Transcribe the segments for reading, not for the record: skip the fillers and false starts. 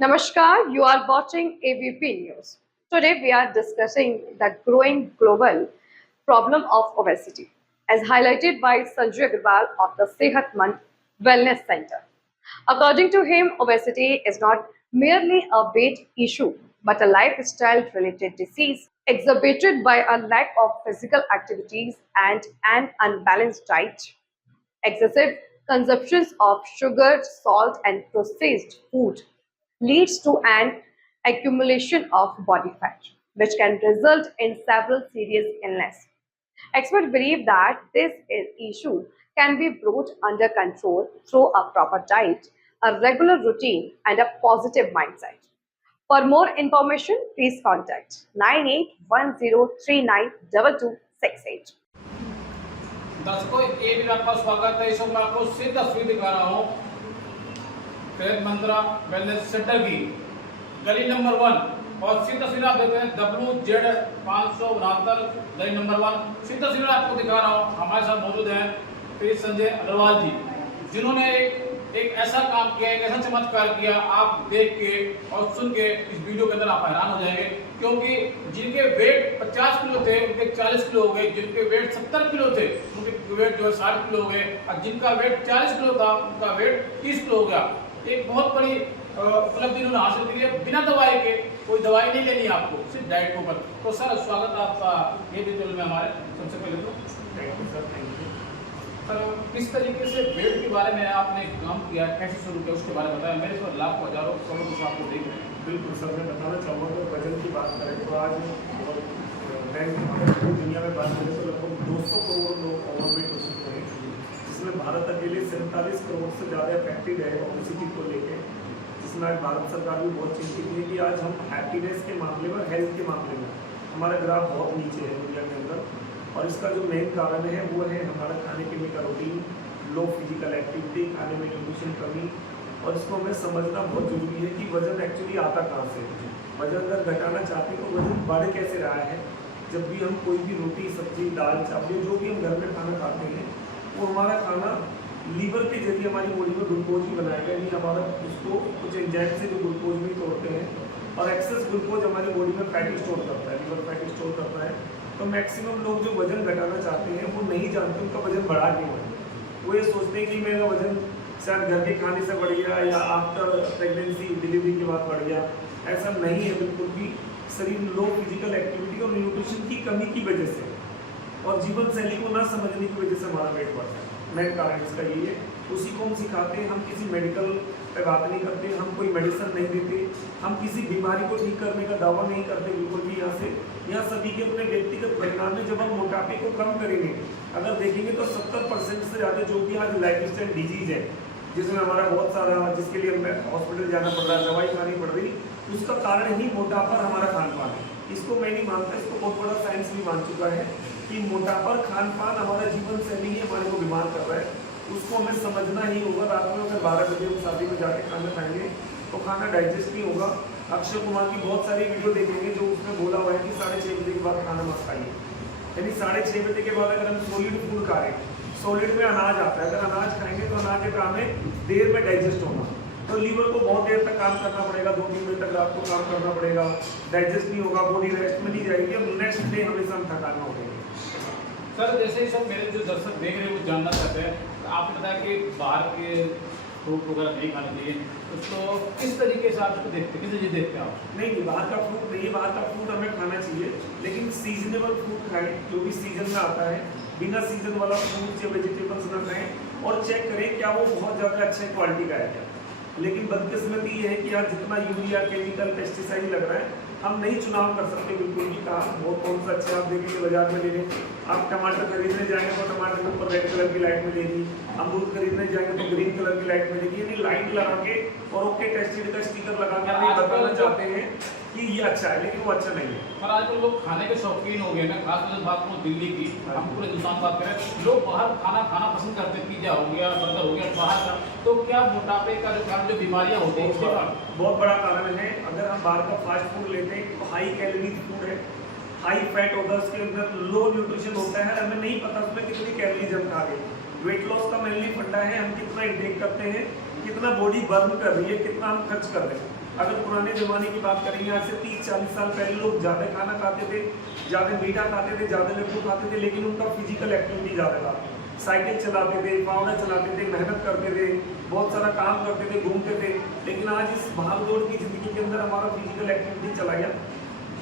Namaskar, you are watching ABP News. Today we are discussing the growing global problem of obesity, as highlighted by Sanjay Agarwal of the Sehatmand Wellness Center. According to him, obesity is not merely a weight issue, but a lifestyle-related disease exacerbated by a lack of physical activities and an unbalanced diet. Excessive consumptions of sugar, salt, and processed food leads to an accumulation of body fat, which can result in several serious illnesses. Experts believe that this issue can be brought under control through a proper diet, a regular routine, and a positive mindset. For more information, please contact 9810392268. दर्शकों एक भी आपका स्वागत है। इस वक्त मैं आपको सीधी तस्वीर दिखा रहा हूँ सेहत मंत्रा वेलनेस सेंटर की गली नंबर 1 और सीधी तस्वीर आप देख रहे हैं WZ569 गली नंबर 1। सीधी तस्वीर आपको दिखा रहा हूँ। हमारे साथ मौजूद हैं श्री संजय अग्रवाल जी, जिन्होंने एक ऐसा काम किया, एक ऐसा चमत्कार किया। आप देख के और सुन के इस वीडियो के अंदर आप हैरान हो जाएंगे, क्योंकि जिनके वेट 50 किलो थे उनके 40 किलो हो गए, जिनके वेट 70 किलो थे उनके वेट जो है 60 किलो हो गए, और जिनका वेट 40 किलो था उनका वेट 30 किलो हो गया। एक बहुत बड़ी उपलब्धि उन्होंने हासिल की है, बिना दवाई के। कोई दवाई नहीं लेनी है आपको, सिर्फ डाइट के ऊपर। तो सर स्वागत है आपका ये वीडियो में हमारे। सबसे पहले तो thank you sir, thank you sir, किस तरीके से वेट के बारे में आपने काम किया, कैसे शुरू किया, उसके बारे में बताया। मेरे पर लाखों हजारों करोड़ों लोग आपको देख रहे हैं। बिल्कुल सर, मैं बताना चाहूँगा अगर वजन की बात करें तो आज पूरी दुनिया में बात करें तो लगभग 200 करोड़ लोग ओवरवेट हो चुके हैं, जिसमें भारत अकेले 47 करोड़ से ज़्यादा अफेक्टेड है ओबेसिटी को लेके, जिसमें आज भारत सरकार भी बहुत चिंतित है कि आज हम हैप्पीनेस के मामले में, हेल्थ के मामले में हमारा ग्राफ बहुत नीचे है दुनिया के अंदर। और इसका जो मेन कारण है वो है हमारा खाने पीने का रूटीन, लो फिजिकल एक्टिविटी, खाने में न्यूट्रिशन कमी। और इसको हमें समझना बहुत जरूरी है कि वजन एक्चुअली आता कहाँ से है। वजन अगर घटाना चाहते हैं तो वजन बढ़ कैसे रहा है। जब भी हम कोई भी रोटी, सब्जी, दाल, चावल जो भी हम घर में खाना खाते हैं वो हमारा खाना लीवर के जरिए हमारी बॉडी में ग्लूकोज भी बनाएगा, यानी हमारा उसको कुछ एंजाइम से जो ग्लूकोज भी तोड़ते हैं, और एक्सेस ग्लूकोज हमारी बॉडी में फैट स्टोर करता है, लीवर फैट स्टोर करता है। तो मैक्सिमम लोग जो वजन घटाना चाहते हैं वो नहीं जानते उनका वजन बढ़ा क्यों है। वो ये सोचते हैं कि मेरा वजन शायद घर के खाने से बढ़ गया या आफ्टर प्रेगनेंसी, डिलीवरी के बाद बढ़ गया। ऐसा नहीं है बिल्कुल भी। शरीर लो फिजिकल एक्टिविटी और न्यूट्रिशन की कमी की वजह से और जीवन शैली को ना समझने की वजह से हमारा वेट बढ़ता है। मेन कारण इसका यही है। उसी को हम सिखाते हैं, हम किसी मेडिकल पे बात नहीं करते, हम कोई मेडिसिन नहीं देते, हम किसी बीमारी को ठीक करने का दावा नहीं करते बिल्कुल भी। यहाँ सभी के अपने व्यक्तिगत परिणाम है। जब हम मोटापे को कम करेंगे, अगर देखेंगे तो 70% से ज़्यादा जो भी आज लाइफ स्टाइल डिजीज है, जिसमें हमारा बहुत सारा, जिसके लिए हमें हॉस्पिटल जाना पड़ रहा है, दवाई खानी पड़ रही, उसका कारण ही मोटापा हमारा खान पान है। इसको मैं नहीं मानता, इसको बहुत बड़ा साइंस भी मान चुका है कि मोटापा खान पान हमारा जीवन शैली ही हमारे को बीमार कर रहा है। उसको हमें समझना ही होगा। रात में अगर 12 बजे हम शादी में जाके खाना खाएंगे तो खाना डाइजेस्ट नहीं होगा। अक्षय कुमार की बहुत सारी वीडियो देखेंगे जो उसमें बोला हुआ है कि 6:30 बजे के बाद खाना मत खाइए, यानी 6:30 बजे के बाद अगर हम सॉलिड फूड खा रहे हैं, सॉलिड में अनाज आता है, अगर अनाज खाएंगे तो अनाज का काम है देर में डाइजेस्ट होना। तो लीवर को बहुत देर तक काम करना पड़ेगा, 2-3 बजे तक रात को काम करना पड़ेगा, डाइजेस्ट नहीं होगा, बॉडी रेस्ट में नहीं जाएगी, और नेक्स्ट डे हमेशा हम थकान में होंगे। सर, जैसे ही सब मेरे जो दर्शक देख रहे हैं वो जानना चाहते हैं, आपने बताया कि बाहर के फ्रूट वगैरह नहीं खाने चाहिए, तो किस तरीके से आप इसको देखते हैं, किस तरीके देखते हैं आप? नहीं, बाहर का फ्रूट नहीं, बाहर का फ्रूट हमें खाना चाहिए, लेकिन सीजनेबल फ्रूट खाएं जो भी सीजन में आता है। बिना सीजन वाला फ्रूट या वेजिटेबल्स ना खाएं, और चेक करें क्या वो बहुत ज़्यादा अच्छे क्वालिटी का है क्या। लेकिन बदकिस्मती ये है कि आज जितना यूरिया, केमिकल, पेस्टिसाइड लग रहा है, हम नहीं चुनाव कर सकते बिल्कुल भी कहाँ वो कौन सा अच्छा आप देखेंगे बाजार में ले लें। आप टमाटर खरीदने जाएंगे तो टमाटर के ऊपर रेड कलर की लाइट मिलेगी, अमरूद खरीदने जाएंगे तो ग्रीन कलर की लाइट मिलेगी, यानी लाइट लगा के और ओके टेस्टेड का स्टिकर लगा के नहीं बताना चाहते हैं कि ये अच्छा है, लेकिन वो अच्छा नहीं है। पर आजकल लोग खाने के शौकीन हो गए ना, खासकर बात को दिल्ली की, हम पूरे हिंदुस्तान की बात करें, लोग बाहर खाना पसंद करते हैं। पिज्जा हो गया, बर्गर हो गया बाहर का, तो क्या मोटापे का जो बीमारियां होती हैं उसके बहुत बड़ा कारण है। अगर हम बाहर का फास्ट फूड लेते हैं तो हाई कैलोरी फूड है, हाई फैट होता है, उसके अंदर लो न्यूट्रिशन होता है, हमें नहीं पता उसमें कितनी कैलोरीज हम खा गए। वेट लॉस का मेनली फंडा है हम कितना इंटेक करते हैं, कितना बॉडी बर्न कर रही है, कितना हम खर्च कर रहे हैं। अगर पुराने ज़माने की बात करेंगे, आज से 30-40 साल पहले लोग ज़्यादा खाना खाते थे, ज़्यादा मीठा खाते थे, ज़्यादा लड्डू खाते थे, लेकिन उनका फिजिकल एक्टिविटी ज़्यादा था। साइकिल चलाते थे, फावड़ा चलाते थे, मेहनत करते थे, बहुत सारा काम करते थे, घूमते थे। लेकिन आज इस भाग-दौड़ की ज़िंदगी के अंदर हमारा फिजिकल एक्टिविटी चला गया।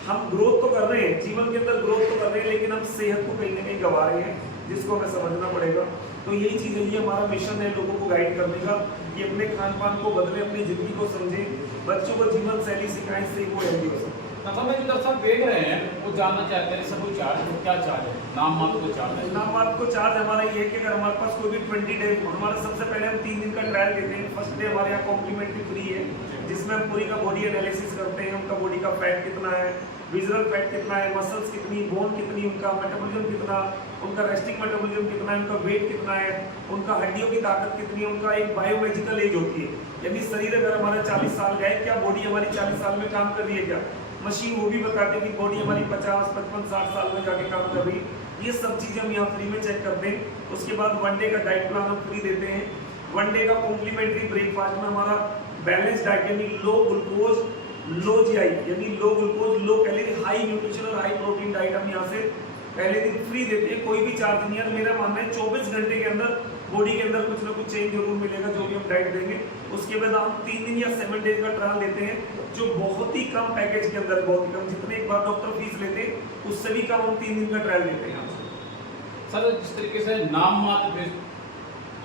हम ग्रोथ तो कर रहे हैं, जीवन के अंदर ग्रोथ तो कर रहे हैं, लेकिन हम सेहत को कहीं ना कहीं गंवा रहे हैं, जिसको हमें समझना पड़ेगा। तो यही चीज़ है, ये हमारा मिशन है लोगों को गाइड करने का कि अपने खान पान को बदलें, अपनी ज़िंदगी को समझें, बच्चों को जीवन शैली सिखाएं, इससे वो हेल्दी हो सकते हैं। मतलब जो दर्शक देख रहे हैं वो जानना चाहते हैं सब चार्ज क्या चार्ज है, नाम मात्र को चार्ज है। नाम आपको चार्ज हमारा ये है कि अगर हमारे पास कोई भी 20 डे, हमारा सबसे पहले हम 3 दिन का ट्रायल देते हैं। फर्स्ट डे हमारे यहाँ कॉम्प्लीमेंट्री फ्री है, जिसमें हम पूरी का बॉडी एनालिसिस करते हैं, उनका बॉडी का फैट कितना है, विजुअल फैट कितना है, मसल्स कितनी, बोन कितनी, उनका मेटाबॉलिज्म कितना, उनका रेस्टिंग मेटाबॉलिज्म कितना है, उनका वेट कितना है, उनका हड्डियों की ताकत कितनी है, उनका एक बायोलॉजिकल एज होती है, यानी शरीर अगर हमारा 40 साल का है, क्या बॉडी हमारी 40 साल में काम कर रही है क्या। मशीन वो भी बताते हैं कि बॉडी हमारी 50, 55, 60 साल में जाके काम कर रही है। ये सब चीज़ें हम यहाँ फ्री में चेक करते हैं। उसके बाद 1 डे का डाइट प्लान हम फ्री देते हैं। 1 डे का कॉम्प्लीमेंट्री ब्रेकफास्ट में हमारा बैलेंस डाइट, यानी लो ग्लूकोज, लो जीआई, यानी low glucose, low calorie, high nutrition और हाई प्रोटीन डाइट हम यहाँ से पहले दिन फ्री देते हैं। कोई भी चार्ज नहीं है। मेरा मानना है 24 घंटे के अंदर बॉडी के अंदर कुछ ना कुछ चेंज जरूर मिलेगा, जो भी हम डाइट देंगे। उसके बाद हम 3 दिन या 7 डेज का ट्रायल देते हैं, जो बहुत ही कम पैकेज के अंदर, बहुत ही कम, जितने एक बार डॉक्टर फीस लेते हैं उससे भी कम हम 3 दिन का ट्रायल देते हैं। सर जिस तरीके से नाम मात्र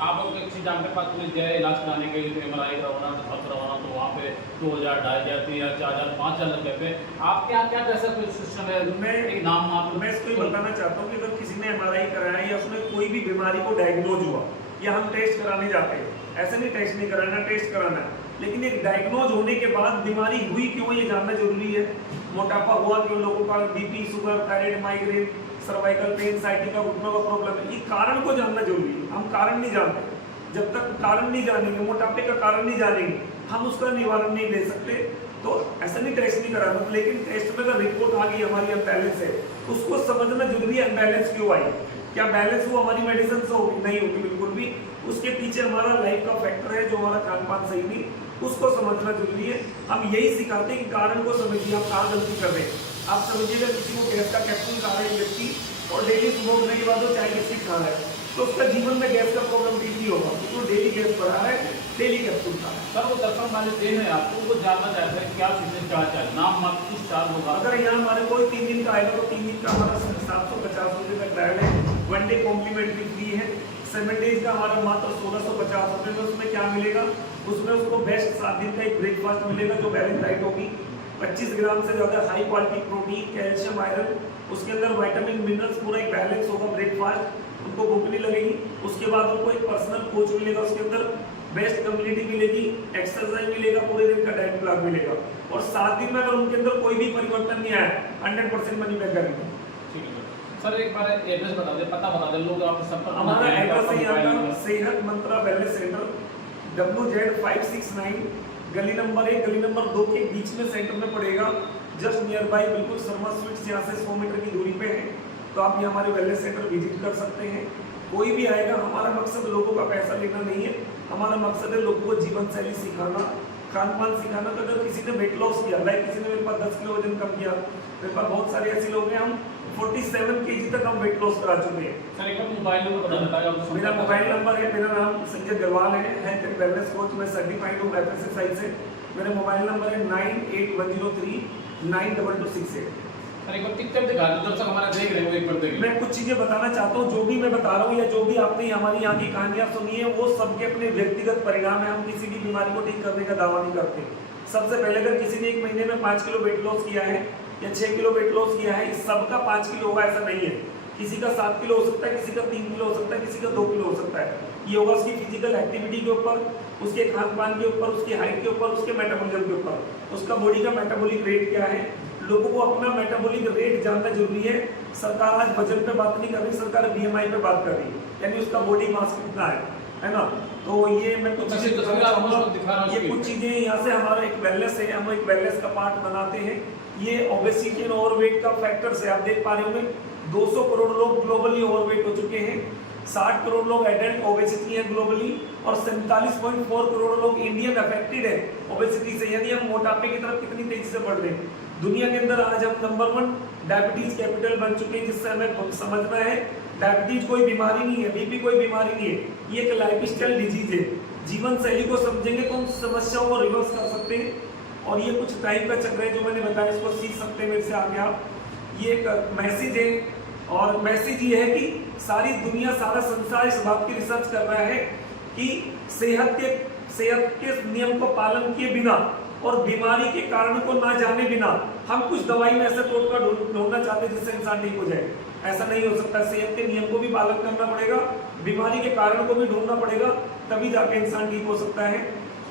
आप किसी डॉक्टर के पास में गए इलाज कराने के लिए, MRI करवाना तो सब करवाना, तो वहाँ पे 2000, 2500, 3000, 4000, 5000 रुपये पे आपके यहाँ क्या कैसा सिस्टम है? मैं एक नाम मात्र मैं इसको बताना चाहता हूँ कि अगर किसी ने MRI कराया या उसमें कोई भी बीमारी को डायग्नोज हुआ या हम टेस्ट कराने जाते हैं, ऐसा नहीं टेस्ट नहीं कराना, टेस्ट कराना है, लेकिन एक डायग्नोज होने के बाद बीमारी हुई क्यों ये जानना जरूरी है। मोटापा हुआ क्यों, लोगों का BP, sugar, thyroid, migraine, cervical pain, sciatica, घुटनों का प्रॉब्लम है, ये कारण को जानना जरूरी है। हम कारण नहीं जानते, जब तक कारण नहीं जानेंगे, मोटापे का कारण नहीं जानेंगे, हम उसका निवारण नहीं ले सकते। तो ऐसा नहीं टेस्ट नहीं कराना, लेकिन टेस्ट में अगर रिपोर्ट आ गई हमारी अनबैलेंस है, उसको समझना जरूरी है अनबैलेंस क्यों आई, क्या बैलेंस वो हमारी मेडिसिन से होगी, नहीं होगी बिल्कुल भी। उसके पीछे हमारा लाइफ का फैक्टर है, जो हमारा खान पान सही नहीं, उसको समझना जरूरी है। हम यही सिखाते हैं कि कारण को समझिए, आप कहाँ गलती कर रहे हैं। आप समझिएगा किसी को गैस का कैप्सूल खा रहे हैं व्यक्ति और डेली सुबह उठने के बाद वो चाय बिस्किट खा रहा है, तो उसका जीवन में गैस का प्रॉब्लम भी नहीं होगा, क्योंकि वो डेली गैस बढ़ा है, डेली कैप्सूल खा रहा है। सर वो दर्शक मान देन है आपको, वो जानना चाहते हैं क्या चीज़ें क्या चाहिए, नाम मात्र कुछ चार्ज होगा। अगर यहाँ हमारे कोई 3 दिन का आएगा तो 3 दिन का हमारा 750 रुपये का ट्रायल है। 1 डे कॉम्प्लीमेंट्री फ्री है। 7 डेज का हमारा मात्र 1650 रुपये में। उसमें क्या मिलेगा, उसमें उसको बेस्ट 7 दिन का एक ब्रेकफास्ट मिलेगा, जो बैलेंस डाइट होगी, 25 ग्राम से ज़्यादा high quality protein, calcium, iron, उसके अंदर विटामिन, मिनरल्स, पूरा एक बैलेंस होगा ब्रेकफास्ट। उनको भूख नहीं लगेगी। उसके बाद उनको एक पर्सनल कोच मिलेगा, उसके अंदर बेस्ट कम्युनिटी मिलेगी, एक्सरसाइज मिलेगा, पूरे दिन का डाइट प्लान मिलेगा। और 7 दिन में अगर उनके अंदर कोई भी परिवर्तन नहीं आया, 100% मनी बैक करेंगे। ठीक है सर, एक बार एड्रेस बता दें, पता बता दें, लोग आपसे संपर्क। हमारा एड्रेस है यहाँ का सेहत मंत्रा वेलनेस सेंटर, WZ 569, गली नंबर 1, गली नंबर 2 के बीच में सेंटर में पड़ेगा, जस्ट नियर बाई, बिल्कुल शर्मा स्वीट्स यहाँ से 100 मीटर की दूरी पे है। तो आप यहाँ हमारे वेलनेस सेंटर विजिट कर सकते हैं। कोई भी आएगा, हमारा मकसद लोगों का पैसा लेना नहीं है, हमारा मकसद है लोगों को जीवन शैली सिखाना, खान पान सिखाना। तो अगर किसी ने वेट लॉस किया, लाइक किसी ने मेरे पास 10 किलो वजन कम किया, मेरे पास बहुत सारे ऐसे लोग हैं, हम 47 kg तक हम वेट लॉस करा चुके हैं। सर एक मोबाइल नंबर बता देता। मेरा मोबाइल नंबर है, मेरा नाम संजय अग्रवाल है, हेल्थ एंड वेलनेस कोच, मैं सर्टिफाइड हूँ FSSAI से। मेरा मोबाइल नंबर है 9810392268। सर एक बार टिकटॉक दिखा दो, दर्शक हमारा देख रहे हैं वो एक बार देख। मैं कुछ चीजें बताना चाहता हूँ, जो भी मैं बता रहा हूँ या जो भी आपने हमारी यहाँ की कहानियाँ सुनी है, वो सबके अपने व्यक्तिगत परिणाम है। हम किसी भी बीमारी को ठीक करने का दावा नहीं करते। सबसे पहले अगर किसी ने 1 महीने में 5 किलो वेट लॉस किया है या 6 किलो वेट लॉस किया है, इस सबका 5 किलो होगा ऐसा नहीं है। किसी का 7 किलो हो सकता है, किसी का 3 किलो हो सकता है, किसी का 2 किलो हो सकता है। ये होगा उसकी फिजिकल एक्टिविटी के ऊपर, उसके खान पान के ऊपर, उसकी हाइट के ऊपर, उसके मेटाबॉलिज्म के ऊपर, उसका बॉडी का मेटाबॉलिक रेट क्या है। लोगों को अपना मेटाबॉलिक रेट जानना जरूरी है। सरकार आज वजन पे बात नहीं कर रही, सरकार BMI पे बात कर रही है, यानी उसका बॉडी मास कितना है ना। तो ये मैं कुछ चीजें ये कुछ चीजें यहाँ से हमारा एक वेलनेस है, हम एक वेलनेस का पार्ट बनाते हैं। ये ओबेसिटी और ओवरवेट का फैक्टर से आप देख पा रहे होंगे, 200 करोड़ लोग ग्लोबली ओवरवेट हो चुके हैं। 60 करोड़ लोग एडल्ट ओबेसिटी है ग्लोबली और 47.4 करोड़ लोग इंडियन अफेक्टेड है ओबेसिटी से। यानी हम मोटापे की तरफ कितनी तेजी से बढ़ रहे हैं। दुनिया के अंदर आज हम नंबर 1 डायबिटीज कैपिटल बन चुके हैं, जिससे हमें समझना है डायबिटीज कोई बीमारी नहीं है, बीपी कोई बीमारी नहीं है, ये एक लाइफस्टाइल डिजीज है। जीवन शैली को समझेंगे तो हम समस्याओं को रिवर्स कर सकते हैं। और ये कुछ टाइम का चक्र है जो मैंने बताया, इसको सीख सकते हैं मेरे से आगे आप। ये एक मैसेज है और मैसेज ये है कि सारी दुनिया, सारा संसार इस बात की रिसर्च कर रहा है कि सेहत के नियम को पालन किए बिना और बीमारी के कारण को ना जाने बिना हम कुछ दवाई में ऐसा टोटका ढूंढना चाहते हैं जिससे इंसान ठीक हो जाए। ऐसा नहीं हो सकता। सेहत के नियम को भी पालन करना पड़ेगा, बीमारी के कारण को भी ढूंढना पड़ेगा, तभी जाके इंसान ठीक हो सकता है।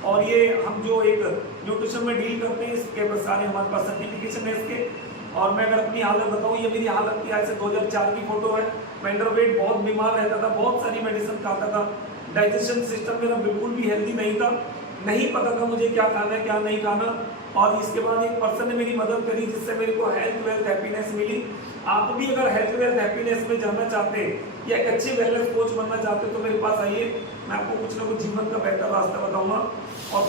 और ये हम जो एक न्यूट्रिशन में डील करते हैं, इसके सारे हमारे पास सर्टिफिकेशन है इसके। और मैं अगर अपनी हालत बताऊँ, ये मेरी हालत की आज से 2004 की फोटो है। मैं अंडरवेट, बहुत बीमार रहता था, बहुत सारी मेडिसिन खाता था, डाइजेशन सिस्टम मेरा बिल्कुल भी हेल्दी नहीं था, नहीं पता था मुझे क्या खाना है क्या नहीं खाना। और इसके बाद एक पर्सन ने मेरी मदद करी जिससे मेरे को हेल्थ वेल्थ हैप्पीनेस मिली। आप भी अगर हेल्थ वेल्थ हैप्पीनेस में जाना चाहते हैं या एक अच्छे वेलनेस कोच बनना चाहते हैं तो मेरे पास आइए, मैं आपको कुछ ना कुछ जीवन का बेहतर रास्ता बताऊंगा। और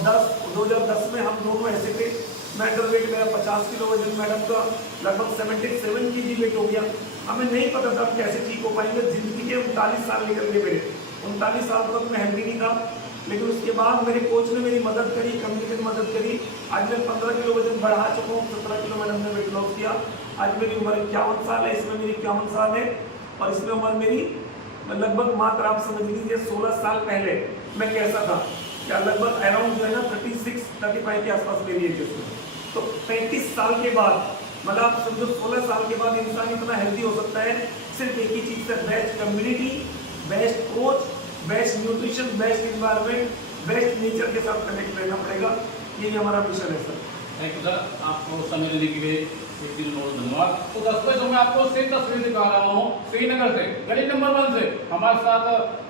2010 में हम दोनों ऐसे थे। मैं अंडरवेट, मेरा 50 किलो वजन, मैडम का लगभग 77 kg वेट हो गया। हमें नहीं पता था कैसे ठीक हो पाएंगे। जिंदगी के 39 साल निकल गए मेरे। 39 साल तक मैं हेल्दी नहीं था, लेकिन उसके बाद मेरे कोच ने मेरी मदद करी, कम्युनिटी ने मदद करी। आज मैं 15 किलो वजन बढ़ा चुका हूँ, 17 किलो मैंने हमने वेट लॉस किया। आज मेरी उम्र 51 साल है, इसमें मेरी 51 साल है और इसमें उम्र मेरी लगभग मात्र आप समझ लीजिए 16 साल पहले मैं कैसा था, क्या लगभग अराउंड जो है ना 36-35 के आसपास मेरी एज है। तो 35 साल के बाद, मतलब आप समझो 16 साल के बाद इंसान इतना हेल्दी हो सकता है सिर्फ एक ही चीज से, best community, best coach, best nutrition, best environment, best nature के साथ कनेक्ट रहना पड़ेगा। यही हमारा मिशन है सर। थैंक यू सर, आपको समय देने के लिए बहुत धन्यवाद। तो दर्शकों, जो मैं आपको सेम तस्वीर दिखा रहा हूँ श्रीनगर से, गली नंबर 1 से हमारे साथ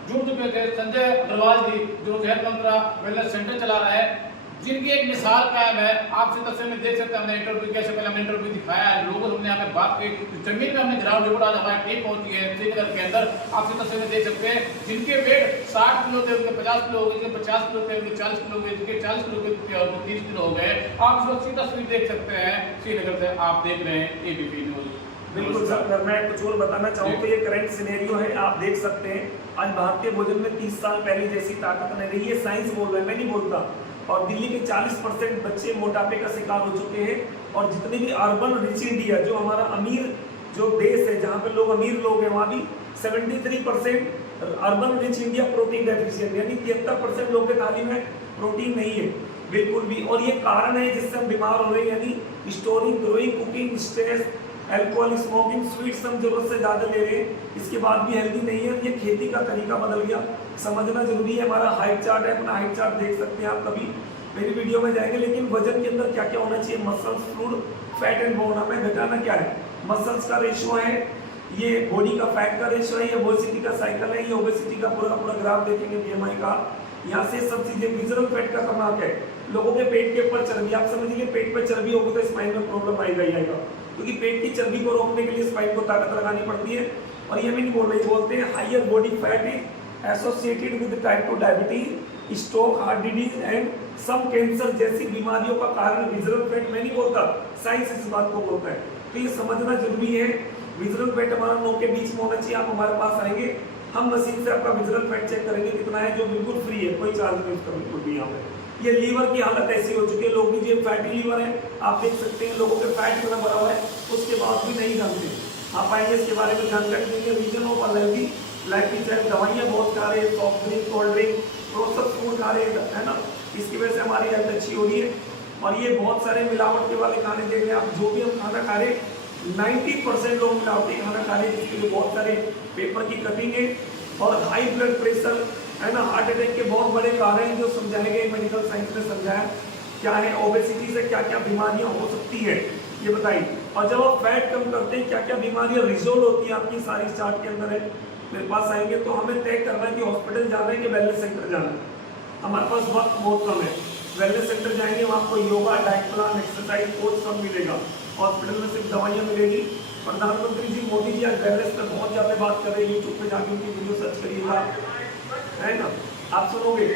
जुड़ चुके थे संजय अग्रवाल जी, जो सेहत मंत्रा वेलनेस सेंटर चला रहा है, जिनकी एक मिसाल कायम है। आपसे तस्वीर में देख सकते हैं, हमने इंटरव्यू कैसे पहले हमने इंटरव्यू दिखाया है, लोगों से हमने यहाँ पे बात की, जमीन में हमने ग्राउंड रिपोर्ट आज हमारी टीम पहुंची है श्रीनगर के अंदर। आपसे तस्वीर में देख सकते हैं, जिनके वेट 60 किलो थे उनके 50 किलो हो गए, जिनके 50 किलो थे उनके 40 किलो हो गए, जिनके 40 किलो थे 30 किलो हो गए। आप इस वक्त तस्वीर देख सकते हैं श्रीनगर से, आप देख रहे हैं एबीपी न्यूज। बिल्कुल सर, अगर मैं कुछ और बताना चाहूँ तो ये करंट सिनेरियो है, आप देख सकते हैं। आज भारतीय भोजन में 30 साल पहले जैसी ताकत नहीं रही, ये साइंस बोल रहा है, मैं नहीं बोलता। और दिल्ली के 40% बच्चे मोटापे का शिकार हो चुके हैं। और जितने भी अर्बन रिच इंडिया, जो हमारा अमीर जो देश है, जहाँ पे लोग अमीर लोग हैं, वहाँ भी 73% urban rich India protein deficient, यानी 73% लोगों के थाली में प्रोटीन नहीं है बिल्कुल भी। और ये कारण है जिससे हम बीमार हो रहे हैं, यानी storing, growing, cooking, stress, alcohol, smoking, sweets हम जरूरत से ज़्यादा ले रहे हैं, इसके बाद भी हेल्दी नहीं है। ये खेती का तरीका बदल गया, समझना जरूरी है। हमारा हाइट चार्ट है, अपना हाइट चार्ट देख सकते हैं आप, कभी मेरी वीडियो में जाएंगे। लेकिन वजन के अंदर क्या क्या होना चाहिए, muscles, fluid, fat and bone. हमें घटाना क्या है, मसल्स का रेशियो है, ये बॉडी का फैट का रेशियो है, ये ओबेसिटी का साइकिल है, ये ओबेसिटी का पूरा ग्राफ देखेंगे बीएमआई का। यहाँ से सब चीजें, विजुअल फैट का कमाल है, लोगों के पेट के ऊपर चर्बी, आप समझ लीजिए पेट पे चर्बी होगी तो स्पाइन में प्रॉब्लम आएगा ही आएगा, क्योंकि पेट की चर्बी को रोकने के लिए स्पाइन को ताकत लगानी पड़ती है। और ये भी नहीं बोल रहे, बोलते हैं higher body fat is associated with type 2 diabetes, stroke, heart disease and some cancer जैसी बीमारियों का कारण विजुअल फैट। मैं नहीं बोलता, साइंस इस बात को बोलता है। तो ये समझना जरूरी है। विजुअल फैट हमारा नोक के बीच में होना चाहिए। आप हमारे पास आएंगे, हम मशीन से आपका विजुअल फैट चेक करेंगे कितना है, जो बिल्कुल फ्री है, कोई चार्ज नहीं उसका बिल्कुल भी। यहाँ पे ये लीवर की हालत ऐसी हो चुकी है, लोग भी फैटी लीवर है, आप देख सकते हैं लोगों के फैट कितना भरा हुआ है, उसके बाद भी नहीं जानते। आप आएंगे इसके बारे में जानकारी देंगे। Reason of allergy, lifestyle, दवाइयाँ बहुत खा रहे हैं, soft drink, cold drink, process food खा रहे हैं, है ना, इसकी वजह से हमारी हेल्थ अच्छी हो रही है। और ये बहुत सारे मिलावट के वाले खाने देख रहे हैं आप, जो भी हम खाना खा रहे हैं 90% लोग मिलावटी खाना खा रहे हैं, जिसके लिए बहुत सारे पेपर की कटिंग है। और हाई ब्लड प्रेशर, है ना, हार्ट अटैक के बहुत बड़े कारण हैं जो समझाए गए, मेडिकल साइंस ने समझाया क्या है, ओबेसिटी से क्या क्या बीमारियां हो सकती है ये बताइए। और जब आप फैट कम करते हैं क्या क्या बीमारियां रिजोल्व होती है आपकी, सारी चार्ट के अंदर है। मेरे पास आएंगे तो हमें तय करना है कि हॉस्पिटल जाना है कि वेलनेस सेंटर जाना है। हमारे पास वक्त बहुत कम है। वेलनेस सेंटर जाएंगे, वहाँ आपको yoga, diet plan, exercise, coach सब मिलेगा। हॉस्पिटल में सिर्फ दवाइयाँ मिलेगी। प्रधानमंत्री जी मोदी जी आज वेलनेस में बहुत ज़्यादा बात कर रहे हैं, यूट्यूब पे जाके उनकी वीडियो सर्च करिएगा, है ना, आप सुनोगे।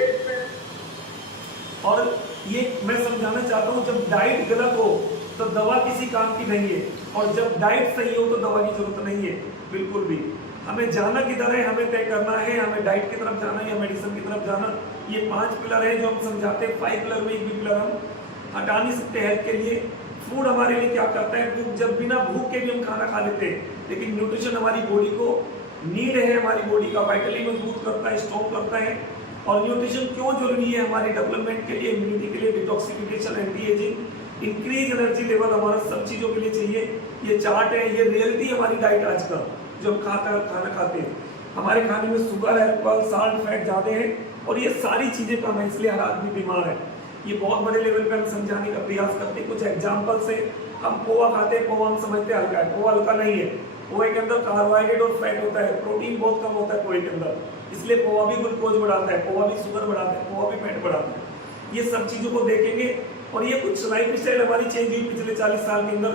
और ये मैं समझाना चाहता हूँ, जब डाइट गलत हो तो दवा किसी काम की नहीं है, और जब डाइट सही हो तो दवा की जरूरत नहीं है बिल्कुल भी। हमें जाना किधर है, हमें तय करना है, हमें डाइट की तरफ जाना है या मेडिसिन की तरफ जाना। ये 5 पिलर है जो हम समझाते हैं, 5 पिलर में एक भी पिलर हम हटा नहीं सकते हेल्थ के लिए। फूड हमारे लिए क्या करता है, जब बिना भूख के भी हम खाना खा लेते हैं, लेकिन न्यूट्रिशन हमारी बॉडी को नीड है, हमारी बॉडी का वाइटली मजबूत करता है, स्ट्रॉन्ग करता है। और न्यूट्रिशन क्यों जरूरी है हमारी डेवलपमेंट के लिए, इम्यूनिटी के लिए, detoxification, anti ageing, increase energy level, हमारा सब चीज़ों के लिए चाहिए। ये चार्ट है, ये रियलिटी हमारी डाइट आज का जो हम खाना खाते हैं। हमारे खाने में शुगर, अल्कोहल, साल्ट, फैट ज़्यादा है, और ये सारी चीज़ें कम है, इसलिए हर आदमी बीमार है। ये बहुत बड़े लेवल पे हम समझाने का प्रयास करते हैं। कुछ एग्जाम्पल से, हम पोहा खाते हैं, पोहा हम समझते हैं हल्का है, पोहा हल्का नहीं है। पोहे के अंदर कार्बोहाइड्रेट और फैट होता है, प्रोटीन बहुत कम होता है पोहे के अंदर, इसलिए पोहा भी ग्लूकोज बढ़ाता है, पोहा भी शुगर बढ़ाता है, पोहा भी फैट बढ़ाता है। ये सब चीज़ों को देखेंगे। और ये कुछ लाइफ स्टाइल हमारी चेंज हुई पिछले 40 साल के अंदर।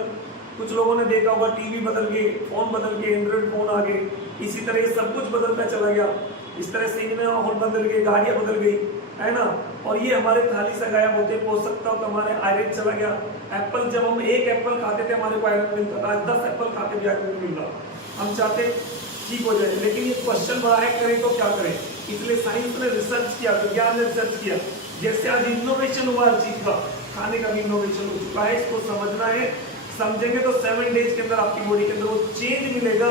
कुछ लोगों ने देखा होगा, टीवी बदल गए, फोन बदल गए, एंड्रॉइड फोन आ गए, इसी तरह सब कुछ बदलता चला गया। इस तरह सिनेमा हॉल बदल गए, गाड़ियाँ बदल गई, है ना। और ये हमारे थाली से गायब होते, हो सकता हो कि हमारे आयरन चला गया। एप्पल, जब हम एक एप्पल खाते थे हमारे को आयरन मिलता था, आज 10 एप्पल खाते भी आयरन मिल रहा। हम चाहते ठीक हो जाए, लेकिन ये क्वेश्चन बड़ा है, करें तो क्या करें। इसलिए साइंस ने रिसर्च किया, विज्ञान ने रिसर्च किया। जैसे आज इनोवेशन हुआ हर चीज का, खाने का भी इनोवेशन हो चुका है, इसको समझना है। समझेंगे तो 7 डेज के अंदर आपकी बॉडी के अंदर वो चेंज मिलेगा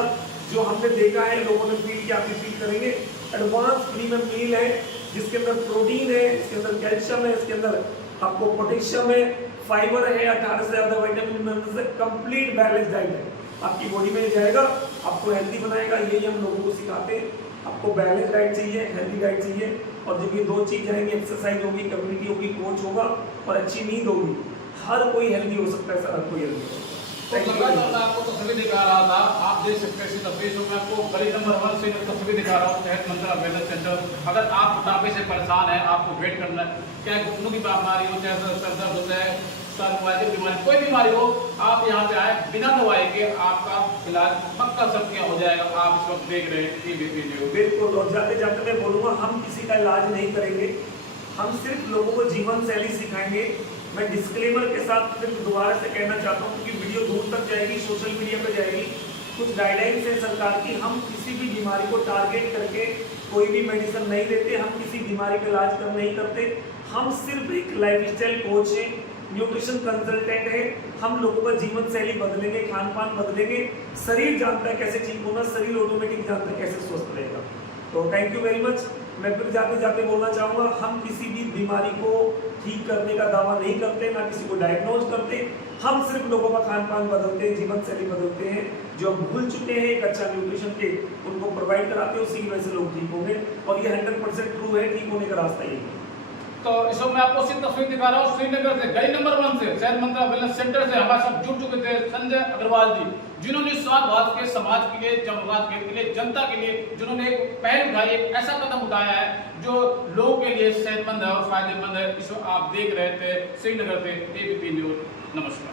जो हमने देखा है, लोगों ने फील किया, आप भी फील करेंगे। एडवांस प्रीमियम मील है जिसके अंदर प्रोटीन है, इसके अंदर कैल्शियम है, इसके अंदर आपको पोटेशियम है, फाइबर है, 18 से ज्यादा विटामिन मिनरल्स है, कंप्लीट बैलेंस डाइट है, आपकी बॉडी में जाएगा, आपको हेल्दी बनाएगा। यही हम लोगों को सिखाते हैं। आपको बैलेंस डाइट चाहिए, हेल्दी डाइट चाहिए, और जब ये 2 चीज आएंगी, एक्सरसाइज होगी, कम्युनिटी होगी, कोच होगा और अच्छी नींद होगी, हर कोई हेल्दी हो सकता है सर, हर कोई हेल्दी हो सकता है। तो लगातार मैं आपको तस्वीर दिखा रहा था, आप देख सकते हैं इस तस्वीर में आपको गली नंबर 1 से तस्वीर दिखा रहा हूँ, सेहत मंत्रा वेलनेस सेंटर। अगर आप मोटापे से परेशान हैं, आपको वेट करना है, चाहे घुटनों की बीमारी हो, चाहे सर दर्द होता है, सर मोबाइल की बीमारी, कोई बीमारी हो, आप यहाँ पे आए, बिना दवाई के आपका इलाज पक्का सबके हो जाएगा। आप इस वक्त देख रहे हैं टीवी वीडियो। बिल्कुल। और जाते जाते मैं बोलूँगा, हम किसी का इलाज नहीं करेंगे, हम सिर्फ लोगों को जीवन शैली सिखाएंगे। मैं डिस्क्लेमर के साथ फिर दोबारा से कहना चाहता हूँ, क्योंकि वीडियो दूर तक जाएगी, सोशल मीडिया पर जाएगी। कुछ गाइडलाइंस है सरकार की, हम किसी भी बीमारी को टारगेट करके कोई भी मेडिसिन नहीं देते, हम किसी बीमारी का इलाज कर नहीं करते। हम सिर्फ एक लाइफस्टाइल कोच हैं, न्यूट्रिशन कंसल्टेंट है। हम लोगों का जीवन शैली बदलेंगे, खान पान बदलेंगे। शरीर जानता है कैसे ठीक होना, शरीर ऑटोमेटिक जानता है कैसे स्वस्थ रहेगा। तो थैंक यू वेरी मच। मैं फिर जाते जाते बोलना चाहूँगा, हम किसी भी बीमारी को ठीक करने का दावा नहीं करते, ना किसी को डायग्नोज करते। हम सिर्फ लोगों का खान पान बदलते हैं, जीवन शैली बदलते हैं। जो हम भूल चुके हैं एक अच्छा न्यूट्रिशन के, उनको प्रोवाइड कराते हैं, उसी की वजह से लोग ठीक होंगे। और ये 100% ट्रू है, ठीक होने का रास्ता यही है। तो इस वक्त मैं आपको सिर्फ तस्वीर दिखा रहा हूँ श्रीनगर से, गली नंबर 1 से, सेहत मंत्रा वेलनेस सेंटर से हमारे साथ जुड़ चुके थे संजय अग्रवाल जी, जिन्होंने सात भारत के समाज के लिए, जमवाद के लिए, जनता के लिए, जिन्होंने एक पहल उठाई, एक ऐसा कदम उठाया है जो लोगों के लिए सेहतमंद है और फायदेमंद है। इस वक्त आप देख रहे थे श्रीनगर से ABP न्यूज। नमस्कार।